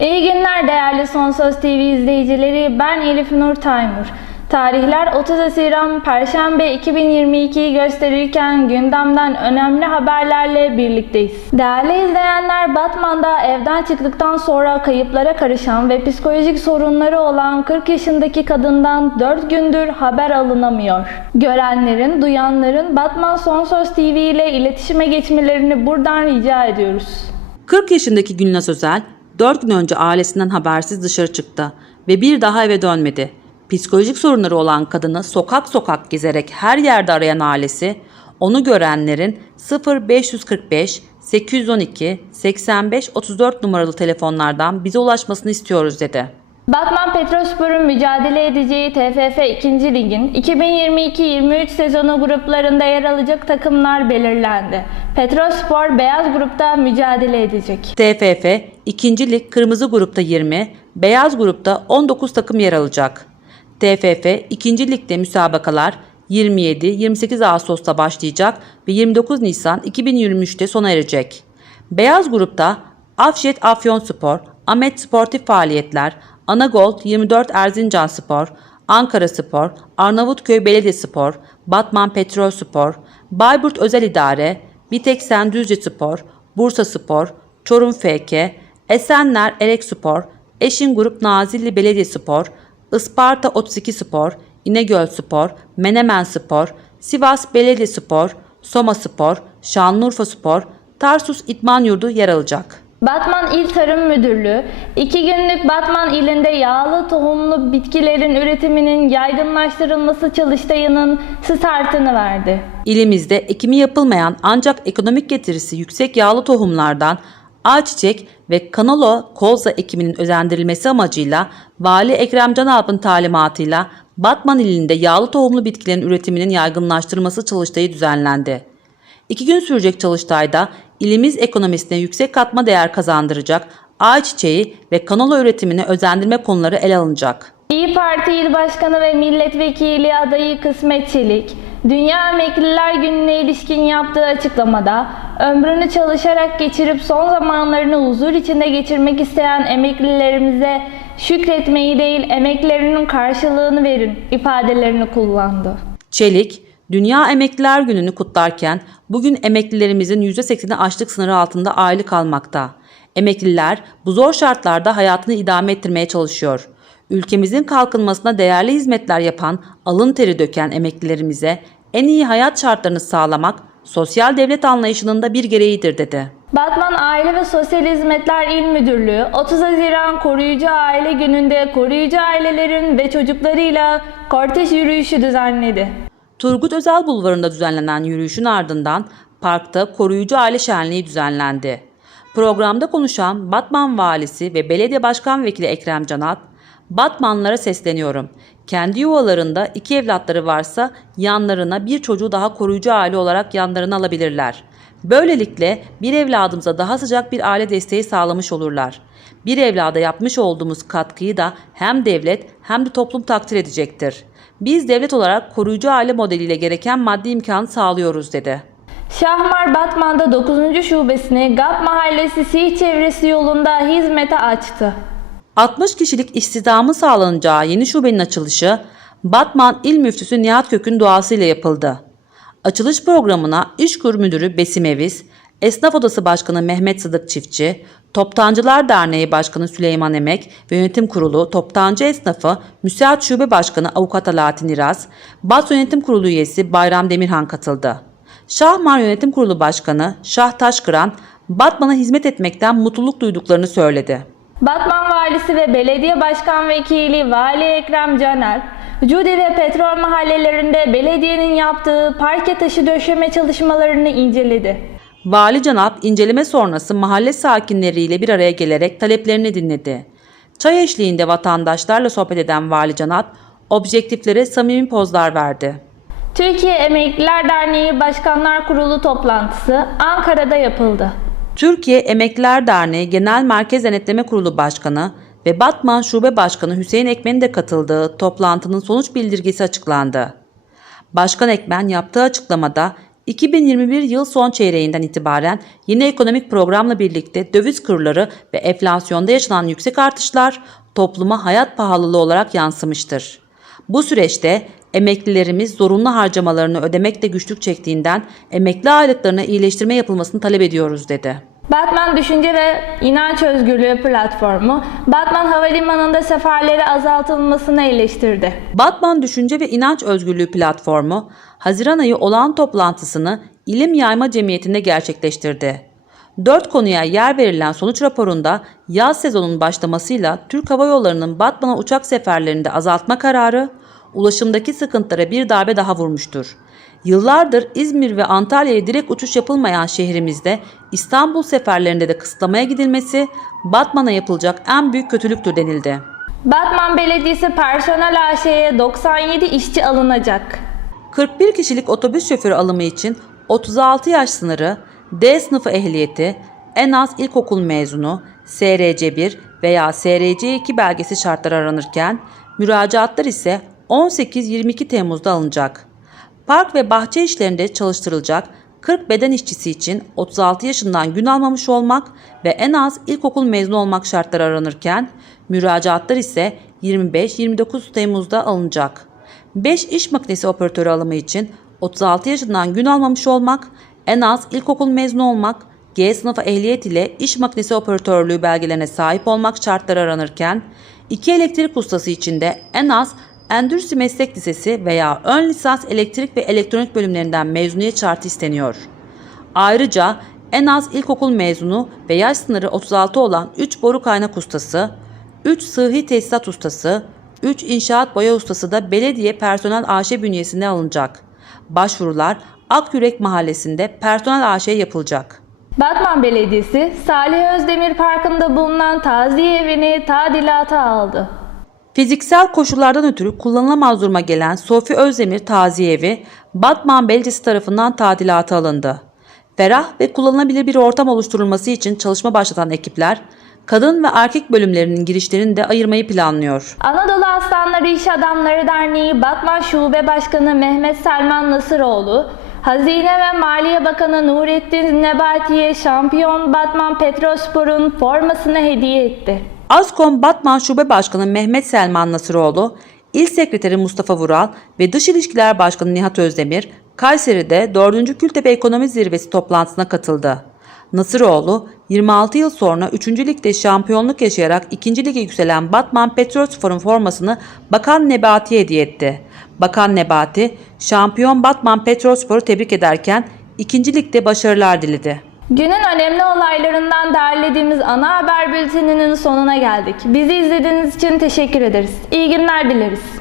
İyi günler değerli Son Söz TV izleyicileri. Ben Elif Nur Taymur. Tarihler 30 Haziran Perşembe 2022'yi gösterirken gündemden önemli haberlerle birlikteyiz. Değerli izleyenler Batman'da evden çıktıktan sonra kayıplara karışan ve psikolojik sorunları olan 40 yaşındaki kadından 4 gündür haber alınamıyor. Görenlerin, duyanların Batman Son Söz TV ile iletişime geçmelerini buradan rica ediyoruz. 40 yaşındaki Gülnaz Özel 4 gün önce ailesinden habersiz dışarı çıktı ve bir daha eve dönmedi. Psikolojik sorunları olan kadını sokak sokak gezerek her yerde arayan ailesi, onu görenlerin 0545 812 85 34 numaralı telefonlardan bize ulaşmasını istiyoruz dedi. Batman Petrospor'un mücadele edeceği TFF 2. Lig'in 2022-23 sezonu gruplarında yer alacak takımlar belirlendi. Petrospor beyaz grupta mücadele edecek. TFF 2. Lig Kırmızı Grupta 20, Beyaz Grupta 19 takım yer alacak. TFF 2. Lig'de müsabakalar 27-28 Ağustos'ta başlayacak ve 29 Nisan 2023'te sona erecek. Beyaz Grupta Afşet Afyonspor, Ahmet Sportif Faaliyetler, Anagold 24 Erzincan Spor, Ankara Spor, Arnavutköy Belediyespor, Batman Petrol Spor, Bayburt Özel İdare, Biteksen Düzce Spor, Bursa Spor, Çorum FK, Esenler Erek Spor, Eşin Grup Nazilli Belediyespor, Isparta 32 Spor, İnegöl Spor, Menemen Spor, Sivas Belediyespor, Soma Spor, Şanlıurfa Spor, Tarsus İdman Yurdu yer alacak. Batman İl Tarım Müdürlüğü, 2 günlük Batman ilinde yağlı tohumlu bitkilerin üretiminin yaygınlaştırılması çalıştayının startını verdi. İlimizde ekimi yapılmayan ancak ekonomik getirisi yüksek yağlı tohumlardan ayçiçek ve kanolo kolza ekiminin özendirilmesi amacıyla Vali Ekrem Canalp'ın talimatıyla Batman ilinde yağlı tohumlu bitkilerin üretiminin yaygınlaştırılması çalıştayı düzenlendi. İki gün sürecek çalıştayda ilimiz ekonomisine yüksek katma değer kazandıracak ayçiçeği ve kanolo üretimine özendirme konuları ele alınacak. İyi Parti İl Başkanı ve Milletvekili adayı Kısmet Çelik, Dünya Emekliler Günü'ne ilişkin yaptığı açıklamada, ömrünü çalışarak geçirip son zamanlarını huzur içinde geçirmek isteyen emeklilerimize şükretmeyi değil emeklerinin karşılığını verin ifadelerini kullandı. Çelik, Dünya Emekliler Günü'nü kutlarken bugün emeklilerimizin %80'i açlık sınırı altında aylık almakta. Emekliler bu zor şartlarda hayatını idame ettirmeye çalışıyor. Ülkemizin kalkınmasına değerli hizmetler yapan, alın teri döken emeklilerimize en iyi hayat şartlarını sağlamak sosyal devlet anlayışının da bir gereğidir dedi. Batman Aile ve Sosyal Hizmetler İl Müdürlüğü 30 Haziran Koruyucu Aile Günü'nde koruyucu ailelerin ve çocuklarıyla kortej yürüyüşü düzenledi. Turgut Özal Bulvarı'nda düzenlenen yürüyüşün ardından parkta koruyucu aile şenliği düzenlendi. Programda konuşan Batman Valisi ve Belediye Başkan Vekili Ekrem Canat, Batmanlara sesleniyorum. Kendi yuvalarında iki evlatları varsa yanlarına bir çocuğu daha koruyucu aile olarak yanlarına alabilirler. Böylelikle bir evladımıza daha sıcak bir aile desteği sağlamış olurlar. Bir evlada yapmış olduğumuz katkıyı da hem devlet hem de toplum takdir edecektir. Biz devlet olarak koruyucu aile modeliyle gereken maddi imkanı sağlıyoruz dedi. Şahmar Batman'da 9. şubesini GAP Mahallesi Sih çevresi yolunda hizmete açtı. 60 kişilik istihdamın sağlanacağı yeni şubenin açılışı Batman İl Müftüsü Nihat Kök'ün duasıyla yapıldı. Açılış programına İşkur Müdürü Besim Eviz, Esnaf Odası Başkanı Mehmet Sıdık Çiftçi, Toptancılar Derneği Başkanı Süleyman Emek ve Yönetim Kurulu Toptancı Esnafı Müsaat Şube Başkanı Avukat Alaaddin İraz, BAS Yönetim Kurulu üyesi Bayram Demirhan katıldı. Şahmar Yönetim Kurulu Başkanı Şah Taşkıran, Batman'a hizmet etmekten mutluluk duyduklarını söyledi. Batman Valisi ve Belediye Başkan Vekili Vali Ekrem Caner, Cudi ve Petrol mahallelerinde belediyenin yaptığı parke taşı döşeme çalışmalarını inceledi. Vali Canap inceleme sonrası mahalle sakinleriyle bir araya gelerek taleplerini dinledi. Çay eşliğinde vatandaşlarla sohbet eden Vali Canap, objektiflere samimi pozlar verdi. Türkiye Emekliler Derneği Başkanlar Kurulu toplantısı Ankara'da yapıldı. Türkiye Emekliler Derneği Genel Merkez Denetleme Kurulu Başkanı ve Batman Şube Başkanı Hüseyin Ekmen'in de katıldığı toplantının sonuç bildirgesi açıklandı. Başkan Ekmen yaptığı açıklamada 2021 yıl son çeyreğinden itibaren yeni ekonomik programla birlikte döviz kurları ve enflasyonda yaşanan yüksek artışlar topluma hayat pahalılığı olarak yansımıştır. Bu süreçte emeklilerimiz zorunlu harcamalarını ödemekte güçlük çektiğinden emekli aylıklarına iyileştirme yapılmasını talep ediyoruz dedi. Batman Düşünce ve İnanç Özgürlüğü Platformu, Batman Havalimanı'nda seferleri azaltılmasını eleştirdi. Batman Düşünce ve İnanç Özgürlüğü Platformu, Haziran ayı olağan toplantısını İlim Yayma Cemiyeti'nde gerçekleştirdi. Dört konuya yer verilen sonuç raporunda yaz sezonunun başlamasıyla Türk Hava Yolları'nın Batman'a uçak seferlerinde azaltma kararı, ulaşımdaki sıkıntılara bir darbe daha vurmuştur. Yıllardır İzmir ve Antalya'ya direkt uçuş yapılmayan şehrimizde İstanbul seferlerinde de kısıtlamaya gidilmesi Batman'a yapılacak en büyük kötülüktür denildi. Batman Belediyesi personel AŞ'ye 97 işçi alınacak. 41 kişilik otobüs şoförü alımı için 36 yaş sınırı, D sınıfı ehliyeti, en az ilkokul mezunu, SRC 1 veya SRC 2 belgesi şartları aranırken, müracaatlar ise 18-22 Temmuz'da alınacak. Park ve bahçe işlerinde çalıştırılacak 40 beden işçisi için 36 yaşından gün almamış olmak ve en az ilkokul mezunu olmak şartları aranırken, müracaatlar ise 25-29 Temmuz'da alınacak. 5 iş makinesi operatörü alımı için 36 yaşından gün almamış olmak, en az ilkokul mezunu olmak, G sınıfı ehliyet ile iş makinesi operatörlüğü belgelerine sahip olmak şartları aranırken, 2 elektrik ustası için de en az Endüstri Meslek Lisesi veya ön lisans elektrik ve elektronik bölümlerinden mezuniyet şartı isteniyor. Ayrıca en az ilkokul mezunu ve yaş sınırı 36 olan 3 boru kaynak ustası, 3 sıhhi tesisat ustası, 3 inşaat boya ustası da belediye personel AŞ bünyesinde alınacak. Başvurular Akyürek Mahallesi'nde personel AŞ yapılacak. Batman Belediyesi, Salih Özdemir Parkı'nda bulunan taziye evini tadilata aldı. Fiziksel koşullardan ötürü kullanılamaz duruma gelen Sofi Özdemir Taziye Evi, Batman Belediyesi tarafından tadilata alındı. Ferah ve kullanılabilir bir ortam oluşturulması için çalışma başlatan ekipler, kadın ve erkek bölümlerinin girişlerini de ayırmayı planlıyor. Anadolu Aslanları İş Adamları Derneği Batman Şube Başkanı Mehmet Selman Nasıroğlu, Hazine ve Maliye Bakanı Nurettin Nebati'ye şampiyon Batman Petrospor'un formasını hediye etti. Askom Batman Şube Başkanı Mehmet Selman Nasıroğlu, İl Sekreteri Mustafa Vural ve Dış İlişkiler Başkanı Nihat Özdemir, Kayseri'de 4. Kültepe Ekonomi Zirvesi toplantısına katıldı. Nasıroğlu, 26 yıl sonra 3. Lig'de şampiyonluk yaşayarak 2. Lig'e yükselen Batman Petrolspor'un formasını Bakan Nebati'ye hediye etti. Bakan Nebati, şampiyon Batman Petrolspor'u tebrik ederken 2. Lig'de başarılar diledi. Günün önemli olaylarından derlediğimiz ana haber bülteninin sonuna geldik. Bizi izlediğiniz için teşekkür ederiz. İyi günler dileriz.